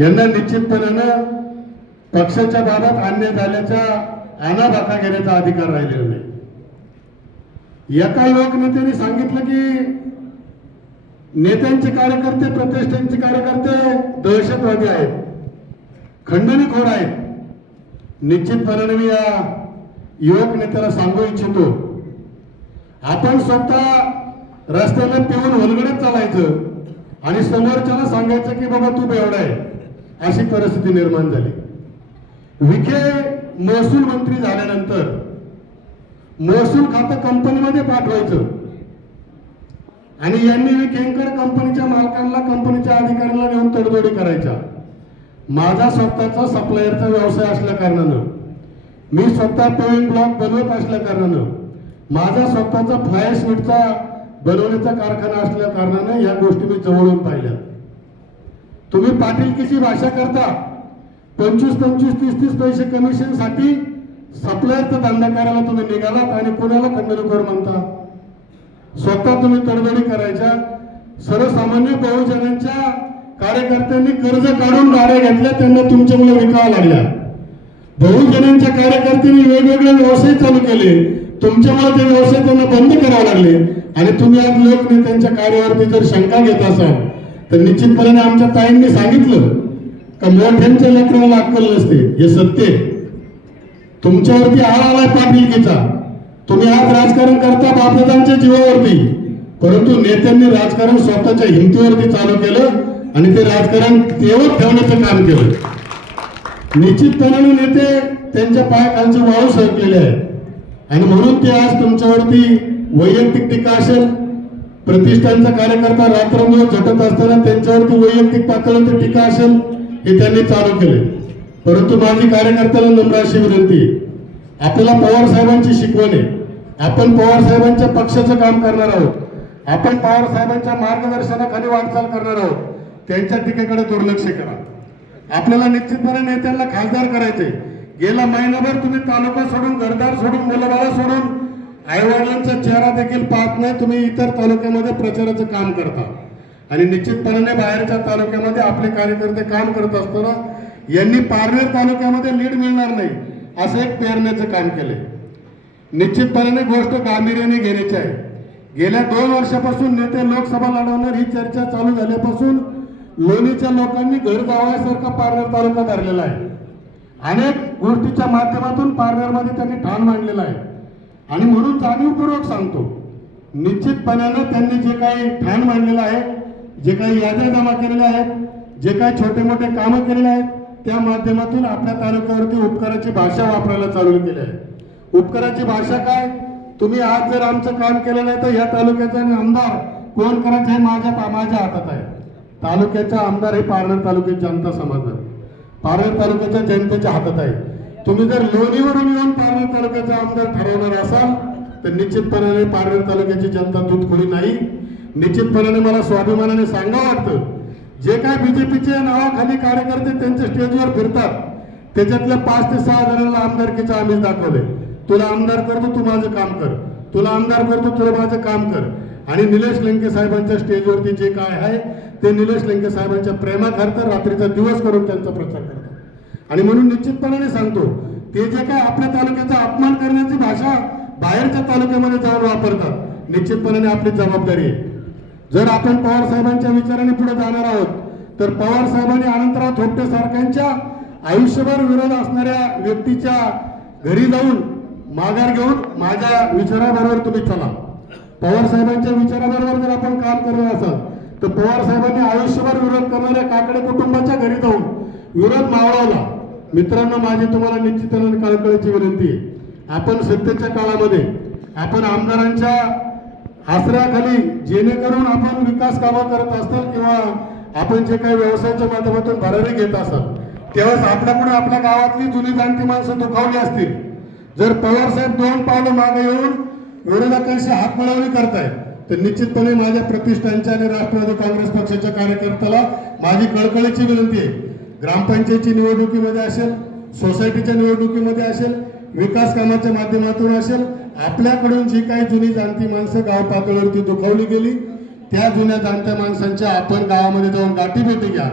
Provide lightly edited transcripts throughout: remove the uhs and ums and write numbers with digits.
यांना निश्चितपणानं पक्षाच्या बाबत अन्याय झाल्याचा आनाबाका घेण्याचा अधिकार राहिलेला नाही। एका युवक नेत्याने सांगितलं की नेत्यांचे कार्यकर्ते, प्रतिष्ठानचे कार्यकर्ते दहशतवादी आहेत, खंडणीखोर आहेत। निश्चितपणाने मी या युवक नेत्याला सांगू इच्छितो, आपण स्वतः रस्त्याला पिऊन हलगडत चालायचं आणि समोरच्याला सांगायचं की बाबा तू बेवडा आहे, अशी परिस्थिती निर्माण झाली। विखे महसूल मंत्री झाल्यानंतर महसूल खातं कंपनीमध्ये पाठवायचं आणि यांनी विखेंकर कंपनीच्या मालकांना, कंपनीच्या अधिकाऱ्यांना नेऊन तडजोडी करायच्या। माझा स्वतःचा सप्लायरचा व्यवसाय असल्या कारणानं, मी स्वतः पेविंग ब्लॉक बनवत असल्या कारणानं, माझा स्वतःचा फ्लाय शीटचा बनवण्याचा कारखाना असल्या कारणानं या गोष्टी मी जवळून पाहिल्या। तुम्ही पाटीलकीची भाषा करता, 25-25, 30-30 पैसे कमिशन साठी सप्लायरचा धंदा करायला तुम्ही निघालात आणि कोणाला खंडणीखोर म्हणता। स्वतः तुम्ही तडजोडी करायच्या। सर्वसामान्य बहुजनांच्या कार्यकर्त्यांनी कर्ज काढून गाड्या घेतल्या, त्यांना तुमच्यामुळे विकावं लागल्या। बहुजनांच्या कार्यकर्त्यांनी वेगवेगळे व्यवसाय चालू केले, तुमच्यामुळे ते व्यवसाय त्यांना बंद करावे लागले। आणि तुम्ही आज लोकनेत्यांच्या कार्यावरती जर शंका घेत असाल तर निश्चितपणे आमच्या ताईंनी सांगितलं का मोठ्यांच्या लेकराला अक्कल नसते, हे सत्य आहे। तुमच्यावरती आळ आलाय पाटीलकीचा, तुम्ही आज राजकारण करता बापदादांच्या जीवावरती, परंतु नेत्यांनी राजकारण स्वतःच्या हिमतीवरती चालू केलं आणि ते राजकारण तेवढं ठेवण्याचं काम केलं। निश्चितपणाने नेते त्यांच्या पायाखालचे वाळू सरकलेले आहेत आणि म्हणून ते आज तुमच्यावरती वैयक्तिक टीका असेल, प्रतिष्ठानचा कार्यकर्ता रात्रंदिवस झटत असताना त्यांच्यावरती वैयक्तिक पातळीवर टीका असेल, हे त्यांनी चालू केले। परंतु माझी कार्यकर्त्याला नम्र अशी विनंती, आपल्याला पवार साहेबांची शिकवण आहे, आपण पवार साहेबांच्या पक्षाचं काम करणार आहोत, आपण पवार साहेबांच्या मार्गदर्शनाखाली वाटचाल करणार आहोत। त्यांच्या टीकेकडे दुर्लक्ष करा। आपल्याला निश्चितपणे नेत्यांना खासदार करायचे। गेला महिनाभर तुम्ही तालुका सोडून, घरदार सोडून, मुलाबाळा सोडून, आईवडिलांचा चेहरा देखील पाहत नाही, तुम्ही इतर तालुक्यामध्ये प्रचाराचं काम करता आणि निश्चितपणे बाहेरच्या तालुक्यामध्ये आपले कार्यकर्ते काम करत असताना यांनी पारनेर तालुक्यामध्ये लीड मिळणार नाही असं एक पेरण्याचं काम केले। निश्चितपणे गोष्ट गांभीर्याने घेण्याची आहे। गेल्या 2 वर्षापासून नेते लोकसभा लढवणार ही चर्चा चालू झाल्यापासून लोणीच्या लोकांनी घर जावयासारखा पारनेर तालुका धरलेला आहे। अनेक गोष्टीच्या माध्यमातून पारनेरमध्ये त्यांनी ठाण मांडलेला आहे आणि म्हणून जाणीवपूर्वक सांगतो, निश्चितपणानं त्यांनी जे काही ठाण मांडलेलं आहे, जे काही याद्या जमा केलेल्या आहेत, जे काही छोटे मोठे कामं केलेले आहेत, त्या माध्यमातून आपल्या तालुक्यावरती उपकाराची भाषा वापरायला चालू केली आहे। उपकाराची भाषा काय? तुम्ही आज जर आमचं काम केलं नाही तर या तालुक्याचा आमदार कोण करायचं हे माझ्या हातात आहे। तालुक्याचा आमदार हे पारनेर तालुक्याची जनता समाज, पारनेर तालुक्याच्या जनतेच्या हातात आहे। तुम्ही जर लोणीवरून येऊन पारनेर तालुक्याचा आमदार ठरवणार असाल तर निश्चितपणाने पारनेर तालुक्याची जनता दूधखोरी नाही। निश्चितपणाने मला स्वाभिमानाने सांगावं वाटतं, जे काय बीजेपीच्या नावाखाली कार्यकर्ते त्यांच्या स्टेजवर फिरतात त्याच्यातल्या 5 ते 6 जणांना आमदारकीचं आम्हीच दाखवले। तुला आमदार करतो, तू माझं काम कर, तुला आमदार करतो, तुला माझं काम कर। आणि निलेश लंके साहेबांच्या स्टेजवरती जे काय आहे ते निलेश लंके साहेबांच्या प्रेमाखातर रात्रीचा दिवस करून त्यांचा प्रचार करतात। आणि म्हणून निश्चितपणाने सांगतो, ते जे काय आपल्या तालुक्याचा अपमान करण्याची भाषा बाहेरच्या तालुक्यामध्ये जाऊन वापरतात, निश्चितपणाने आपली जबाबदारी आहे। जर आपण पवार साहेबांच्या विचाराने पुढे जाणार आहोत तर पवार साहेबांनी अनंतराव थोपटे सारख्यांच्या आयुष्यभर विरोध असणाऱ्या व्यक्तीच्या घरी जाऊन माघार घेऊन माझ्या विचाराबरोबर तुम्ही चला। पवार साहेबांच्या विचाराबरोबर जर आपण काम करणार असाल तर पवार साहेबांनी आयुष्यभर विरोध करणाऱ्या काकडे कुटुंबाच्या घरी जाऊन विरोध मावळवला। मित्रांनो, माझी तुम्हाला निश्चितपणे कळकळीची विनंती आहे, आपण सत्तेच्या काळामध्ये आपण आमदारांच्या आश्रयाखाली जेणेकरून आपण विकास कामं करत असताल किंवा आपण जे काही व्यवसायाच्या माध्यमातून भरारी घेत असाल त्यावेळेस आपल्यापुढे आपल्या गावातली जुनी जाणती माणसं दुखावली असतील, जर पवार साहेब 2 पावलं मागे येऊन विरोधकांशी हात मिळवणी करताय तर निश्चितपणे माझ्या प्रतिष्ठानच्या आणि राष्ट्रवादी काँग्रेस पक्षाच्या कार्यकर्त्याला माझी कळकळीची विनंती आहे, ग्रामपंचायतीच्या निवडणुकीमध्ये असेल, सोसायटीच्या निवडणुकीमध्ये असेल, विकास कामाच्या माध्यमातून असेल, आपल्याकडून जी काही जुनी जाणती माणसं गाव पातळीवरती दुखावली गेली त्या जुन्या जाणत्या माणसांच्या आपण गावामध्ये जाऊन गाठीभेटी घ्या।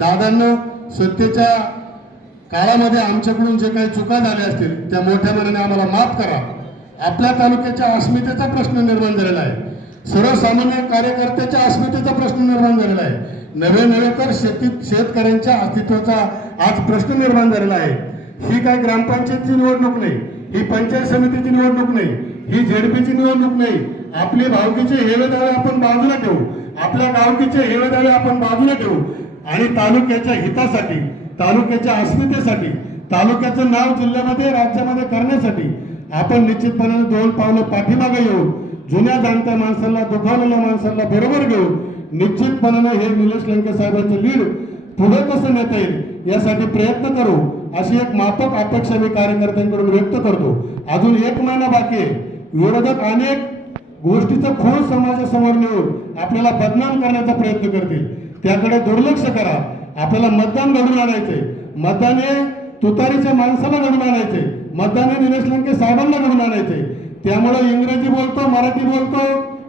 दादांना सत्तेच्या काळामध्ये आमच्याकडून जे काही चुका झाल्या असतील त्या मोठ्या मनाने आम्हाला माफ करा. आपल्या तालुक्याच्या अस्मितेचा प्रश्न निर्माण झालेला आहे. सर्वसामान्य कार्यकर्त्याच्या अस्मितेचा प्रश्न निर्माण झालेला आहे. नवे तर शेतकऱ्यांच्या अस्तित्वाचा आज प्रश्न निर्माण झालेला आहे. ही काय ग्रामपंचायतची निवडणूक नाही, ही पंचायत समितीची निवडणूक नाही, ही झेडपीची निवडणूक नाही. आपले भावकीचे हेवे दावे आपण बाजूला ठेवू, आपल्या गावकीचे हेवे दावे आपण बाजूला ठेवू आणि तालुक्याच्या हितासाठी, तालुक्याच्या अस्मितेसाठी, तालुक्याचं नाव जिल्ह्यामध्ये राज्यामध्ये करण्यासाठी आपण निश्चितपणे 2 पावलं पाठीमागे येऊ. जुन्या जाणत्या माणसाला, दुखावलेल्या माणसाला बरोबर घेऊन निश्चितपणे हे निलेश लंके साहेबांचं लीड पुढे कसं नेता येईल यासाठी प्रयत्न करू, अशी एक माफक अपेक्षा मी कार्यकर्त्यांकडून व्यक्त करतो. अजून 1 महिना बाकी आहे. विरोधक अनेक गोष्टीचं खोड समाजासमोर नेऊन आपल्याला बदनाम करण्याचा प्रयत्न करतील. त्याकडे दुर्लक्ष करा. आपल्याला मतदान घडून आणायचंय. मतदाने तुतारीच्या माणसाला घडून आणायचंय. मतदाने निलेश लंके साहेबांना घडून आणायचंय. त्यामुळे इंग्रजी बोलतो, मराठी बोलतो,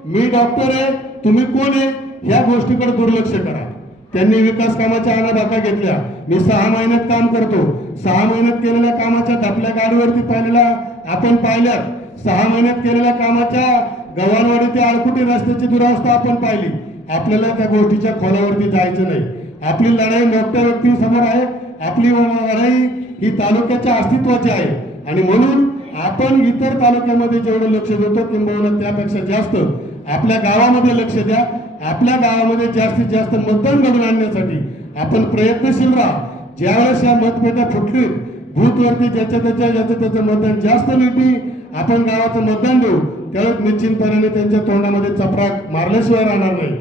मी डॉक्टर आहे, तुम्ही कोण आहे, ह्या गोष्टीकडे दुर्लक्ष करा. त्यांनी विकास कामाच्या आणाभाका घेतल्या. मी 6 महिन्यात काम करतो. 6 महिन्यात केलेल्या कामाच्या आपल्या गाडीवरती पाहिलेल्या आपण पाहिल्यात. 6 महिन्यात केलेल्या कामाच्या गव्हाणवाडी ते आळकुटी रस्त्याची दुरावस्था आपण पाहिली. आपल्याला त्या गोष्टीच्या खोलावरती जायचं नाही. आपली लढाई मोठ्या व्यक्तींसमोर आहे. आपली लढाई ही तालुक्याच्या अस्तित्वाची आहे आणि म्हणून आपण इतर तालुक्यामध्ये जेवढं लक्ष देतो किंबहुना त्यापेक्षा जास्त आपल्या गावामध्ये लक्ष द्या. आपल्या गावामध्ये जास्तीत जास्त मतदान घडून आणण्यासाठी आपण प्रयत्नशील राहा. ज्यावेळेस या मतपेट्या फुटली, बूथवरती ज्याचं मतदान जास्त नीटी आपण गावाचं मतदान देऊ, त्यावेळेस निश्चितपणे त्यांच्या तोंडामध्ये चपराक मारल्याशिवाय राहणार नाही.